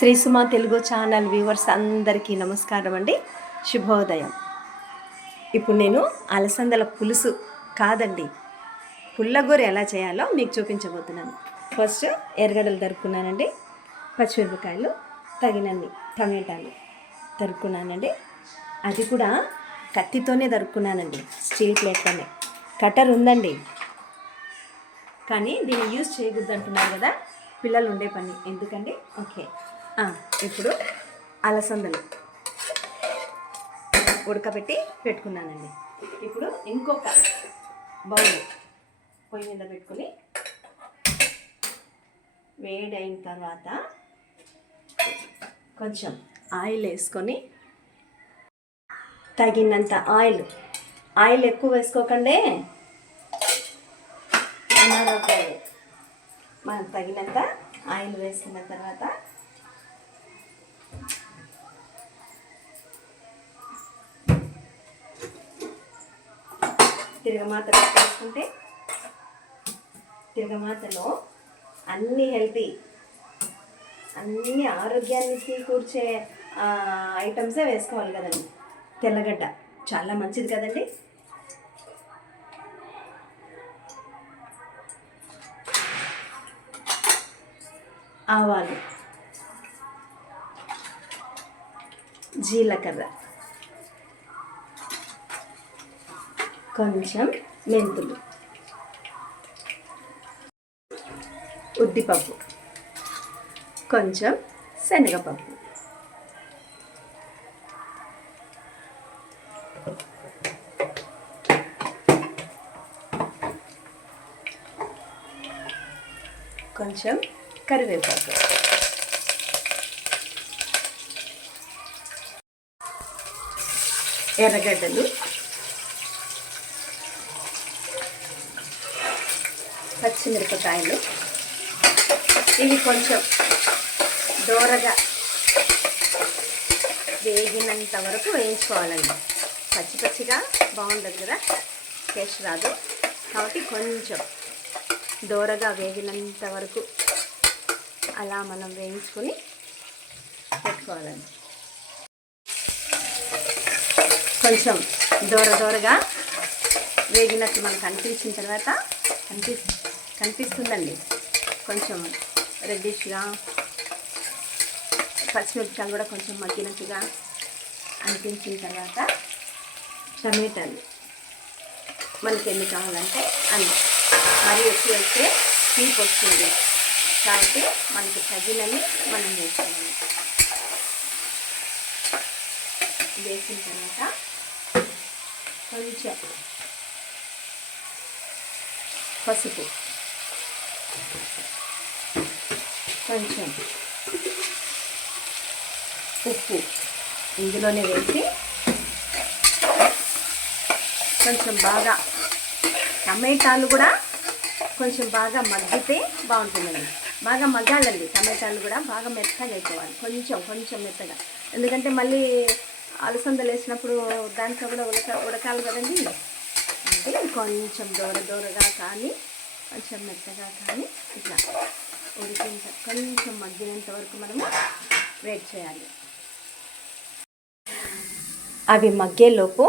శ్రీసుమ Telugu channel viewers అందరికీ నమస్కారం అండి. శుభోదయం. ఇప్పుడు నేను అలసందల పులుసు కాదండి. పుల్లగూర ఎలా చేయాలో మీకు చూపించబోతున్నాను. ఫస్ట్ ఎర్రగడ్డలు తరుక్కున్నానండి. పచ్చిమిరపకాయలు తగినన్ని టమాటాలు తరుక్కున్నానండి. అది కూడా కత్తితోనే తరుక్కున్నానండి స్టీల్ ప్లేట్తోనే కటర్ ఉందండి. కానీ దీన్ని యూజ్ చేయకూడదు అంటున్నారు కదా పిల్లలు ఉండే పని. ఎందుకండి? ఓకే. ఇప్పుడు అలసందలు ఉడకబెట్టి పెట్టుకున్నానండి. ఇప్పుడు ఇంకొక బౌల్ పొయ్యి మీద పెట్టుకుని వేడైన తర్వాత కొంచెం ఆయిల్ వేసుకొని తగినంత ఆయిల్ ఆయిల్ ఎక్కువ వేసుకోకండి. అనారోగ్యాలు. మనం తగినంత ఆయిల్ వేసుకున్న తర్వాత తిరగమాత వేసుకుంటే తిరగమాతలో అన్ని హెల్తీ అన్ని ఆరోగ్యానికి కూర్చే ఐటమ్సే వేసుకోవాలి కదండి. తెల్లగడ్డ చాలా మంచిది కదండి. ఆవాలు జీలకర్ర కొంచెం మెంతులు. ఉద్దిపప్పు. కొంచెం శనగపప్పు. కొంచెం కరివేపాకు. ఎర్రగడ్డలు. పచ్చిమిరపకాయలు. ఇవి కొంచెం దోరగా వేగినంత వరకు వేయించుకోవాలండి. పచ్చి పచ్చిగా బాగుండదు కదా టేస్ట్ రాదు. కాబట్టి కొంచెం దోరగా వేగినంత వరకు అలా మనం వేయించుకొని పెట్టుకోవాలండి. కొంచెం దూర దూరగా వేగినట్టు మనకు అనిపించిన తర్వాత కనిపి కనిపిస్తుందండి. కొంచెం రెడ్డిష్గా పచ్చిమిరపకాయలు కూడా కొంచెం మగ్గినట్టుగా అనిపించిన తర్వాత టమాటాలు మనకి ఎన్ని కావాలంటే అన్ని. మరి ఎక్కువ అయితే తీపి వస్తుంది. కాబట్టి మనకి తగినని మనం వేసుకోవాలి. వేసిన తర్వాత కొంచెం పసుపు. కొంచెం ఉప్పు ఇందులోనే వేసి కొంచెం బాగా టమాటాలు కూడా కొంచెం బాగా మగ్గితే బాగుంటుందండి. బాగా మగ్గాలండి. టమాటాలు కూడా బాగా మెత్తగా అయిపోవాలి. కొంచెం కొంచెం మెత్తగా. ఎందుకంటే మళ్ళీ అలసందలు వేసినప్పుడు దాంట్లో కూడా ఉడక ఉడకాలి కదండి. అంటే కొంచెం దూర దూరగా కానీ కొంచెం మెత్తగా కానీ ఇట్లా ఉడికింత కొంచెం మగ్గినంత వరకు మనము వెయిట్ చేయాలి. అవి మగ్గేలోపు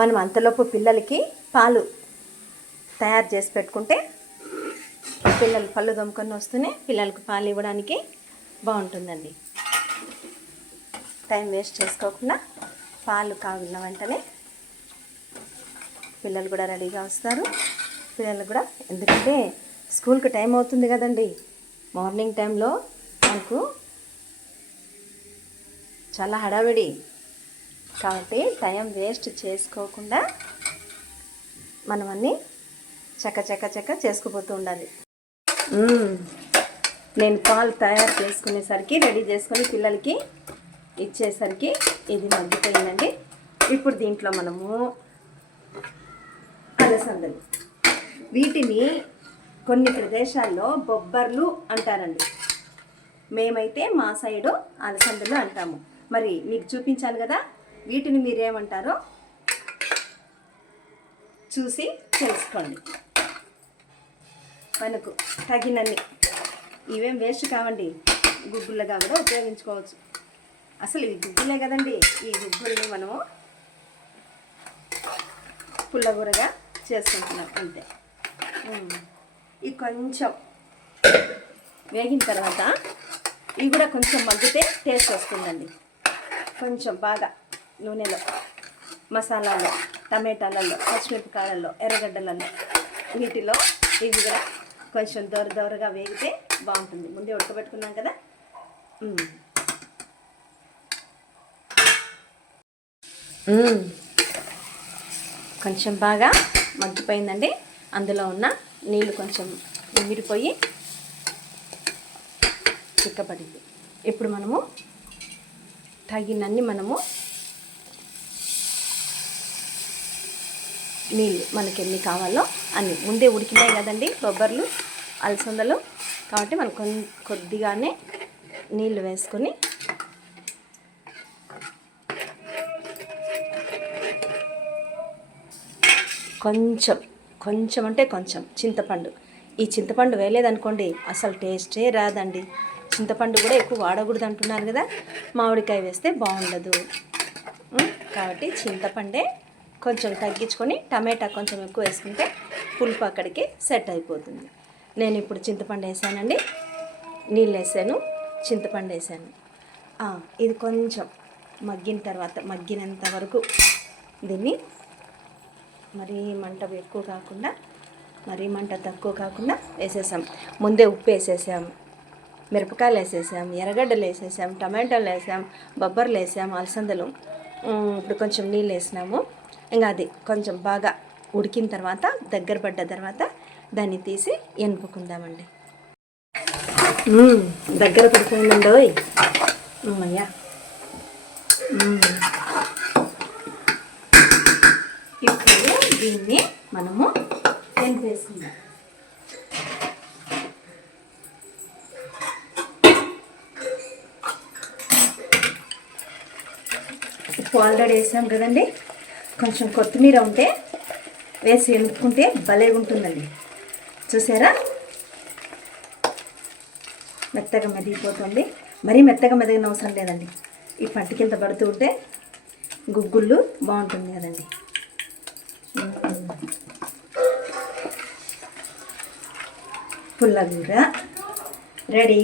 మనం అంతలోపు పిల్లలకి పాలు తయారు చేసి పెట్టుకుంటే పిల్లలు పళ్ళు దొమ్ముకొని వస్తూనే పిల్లలకు పాలు ఇవ్వడానికి బాగుంటుందండి. టైం వేస్ట్ చేసుకోకుండా పాలు కాగిన వెంటనే పిల్లలు కూడా రెడీగా వస్తారు. పిల్లలు కూడా. ఎందుకంటే స్కూల్కి టైం అవుతుంది కదండి. మార్నింగ్ టైంలో మనకు చాలా హడావిడి. కాబట్టి టైం వేస్ట్ చేసుకోకుండా మనం అన్నీ చక్క చక్క చక్క చేసుకుపోతూ ఉండాలి. నేను పాలు తయారు చేసుకునేసరికి రెడీ చేసుకొని పిల్లలకి ఇచ్చేసరికి ఇది మగ్గిపోయిందండి. ఇప్పుడు దీంట్లో మనము అలసందలు. వీటిని కొన్ని ప్రదేశాల్లో బొబ్బర్లు అంటారండి. మేమైతే మా సైడు అలసందలు అంటాము. మరి మీకు చూపించాను కదా వీటిని మీరేమంటారో చూసి తెలుసుకోండి. మనకు తగినన్ని. ఇవేం వేస్ట్ కావండి. గుగ్గులుగా కూడా ఉపయోగించుకోవచ్చు. అసలు ఇవి గుగ్గులే కదండి. ఈ గుగ్గుల్ని మనము పుల్లగూరగా చేసుకుంటున్నాం అంతే. ఇవి కొంచెం వేగిన తర్వాత ఇవి కూడా కొంచెం మగ్గితే టేస్ట్ వస్తుందండి. కొంచెం బాగా నూనెలో మసాలాలో టమాటాలలో పచ్చిమిరపకాయలలో ఎర్రగడ్డలలో వీటిలో ఇవి కూడా కొంచెం దోర దోరగా వేగితే బాగుంటుంది. ముందే ఉడకబెట్టుకున్నాం కదా. కొంచెం బాగా మగ్గిపోయిందండి. అందులో ఉన్న నీళ్ళు కొంచెం ఎమిరిపోయి చిక్కబడింది. ఇప్పుడు మనము తగినన్ని మనము నీళ్ళు మనకి ఎన్ని కావాలో అన్ని. ముందే ఉడికినాయి కదండి కొబ్బర్లు అలసందలు. కాబట్టి మనం కొన్ కొద్దిగానే నీళ్ళు వేసుకొని కొంచెం కొంచెం అంటే కొంచెం చింతపండు. ఈ చింతపండు వేయలేదనుకోండి అసలు టేస్టే రాదండి. చింతపండు కూడా ఎక్కువ వాడకూడదు అంటున్నారు కదా మామిడికాయ వేస్తే బాగుండదు. కాబట్టి చింతపండే కొంచెం తగ్గించుకొని టమాటా కొంచెం ఎక్కువ వేసుకుంటే పులుపు అక్కడికి సెట్ అయిపోతుంది. నేను ఇప్పుడు చింతపండు వేసానండి నీళ్ళు వేసాను చింతపండు వేసాను. ఇది కొంచెం మగ్గిన తర్వాత మగ్గినంత వరకు దీన్ని మరీ మంట ఎక్కువ కాకుండా మరీ మంట తక్కువ కాకుండా వేసేసాం. ముందే ఉప్పు వేసేసాం మిరపకాయలు వేసేసాం ఎర్రగడ్డలు వేసేసాం టమాటాలు వేసాం బొబ్బర్లు వేసాం అలసందలు ఇప్పుడు కొంచెం నీళ్ళు వేసినాము. ఇంకా అది కొంచెం బాగా ఉడికిన తర్వాత దగ్గర పడ్డ తర్వాత దాన్ని తీసి ఎనుపుకుందామండి. దగ్గర పడిపోయిందండి ఓయ్ అయ్యా ఇప్పుడు దీన్ని మనము ఎనిపేసుకుందాం ఉప్పు ఆల్రెడీ వేసాం కదండి. కొంచెం కొత్తిమీర ఉంటే వేసి ఎనుక్కుంటే భలే ఉంటుందండి. చూసారా? మెత్తగా మెదిగిపోతుంది. మరీ మెత్తగా మెదగిన అవసరం లేదండి. ఈ పంట కింద పడుతూ ఉంటే గుగ్గుళ్ళు బాగుంటుంది కదండి. పుల్లగూర. రెడీ?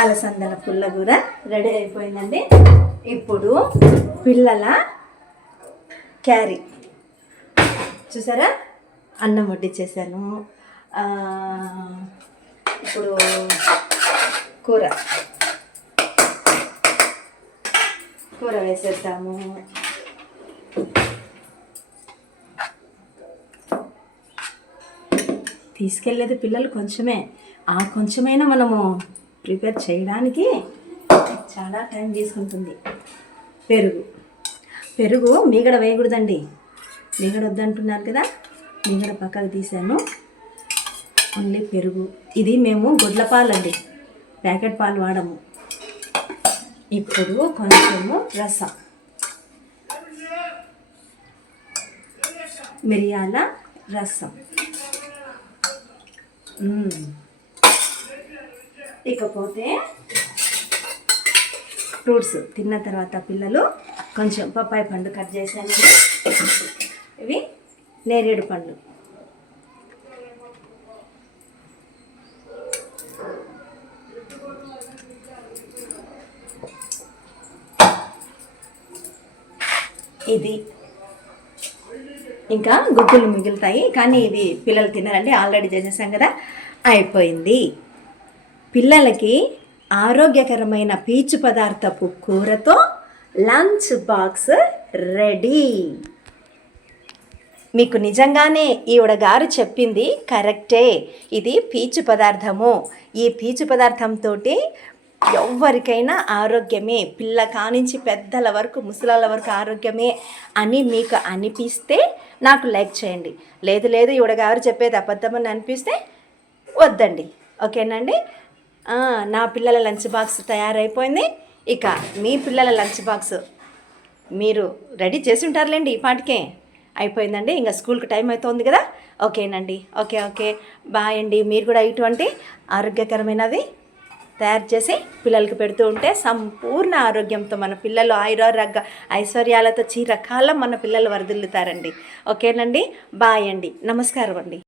అలసందల పుల్లగూర రెడీ అయిపోయిందండి. ఇప్పుడు పిల్లల క్యారీ. చూసారా? అన్నం వడ్డించేసాను ఇప్పుడు కూర. కూర వేసేద్దాము. తీసుకెళ్ళేది పిల్లలు కొంచెమే. ఆ కొంచెమైనా మనము ప్రిపేర్ చేయడానికి చాలా టైం తీసుకుంటుంది. పెరుగు. పెరుగు మీగడ వేయకూడదండి. మీగడ వద్దంటున్నారు కదా మీగడ పక్కకు తీసాను ఓన్లీ పెరుగు. ఇది మేము గుడ్ల పాలండి. ప్యాకెట్ పాలు వాడము. ఇప్పుడు కొంచెము రసం. మిరియాల రసం. ఇకపోతే ఫ్రూట్స్ తిన్న తర్వాత పిల్లలు కొంచెం పప్పాయి పండు కట్ చేశాను. ఇవి నేరేడు పండు. ఇది ఇంకా గుగ్గులు మిగులుతాయి. కానీ ఇది పిల్లలు తిన్నారంటే ఆల్రెడీ చేసేసాం కదా అయిపోయింది. పిల్లలకి ఆరోగ్యకరమైన పీచు పదార్థపు కూరతో లంచ్ బాక్స్ రెడీ. మీకు నిజంగానే ఈవిడ గారు చెప్పింది కరెక్టే. ఇది పీచు పదార్థము. ఈ పీచు పదార్థంతో ఎవరికైనా ఆరోగ్యమే. పిల్ల కానించి పెద్దల వరకు ముసలాల వరకు ఆరోగ్యమే అని మీకు అనిపిస్తే నాకు లైక్ చేయండి. లేదు లేదు ఈవిడగారు చెప్పేది అబద్ధమని అనిపిస్తే వద్దండి. ఓకేనండి? నా పిల్లల లంచ్ బాక్స్ తయారైపోయింది. ఇక మీ పిల్లల లంచ్ బాక్స్ మీరు రెడీ చేసి ఉంటారులేండి ఈ పాటికే. అయిపోయిందండి. ఇంకా స్కూల్కి టైం అవుతుంది కదా. ఓకేనండి. Okay okay. బాయ్ అండి. మీరు కూడా ఇటువంటి ఆరోగ్యకరమైనవి తయారు చేసి పిల్లలకి పెడుతూ ఉంటే సంపూర్ణ ఆరోగ్యంతో మన పిల్లలు ఆయురారోగ్య ఐశ్వర్యాలతో చీరకాలం మన పిల్లలు వరదిల్లుతారండి. ఓకేనండి? బాయ్ అండి. నమస్కారం అండి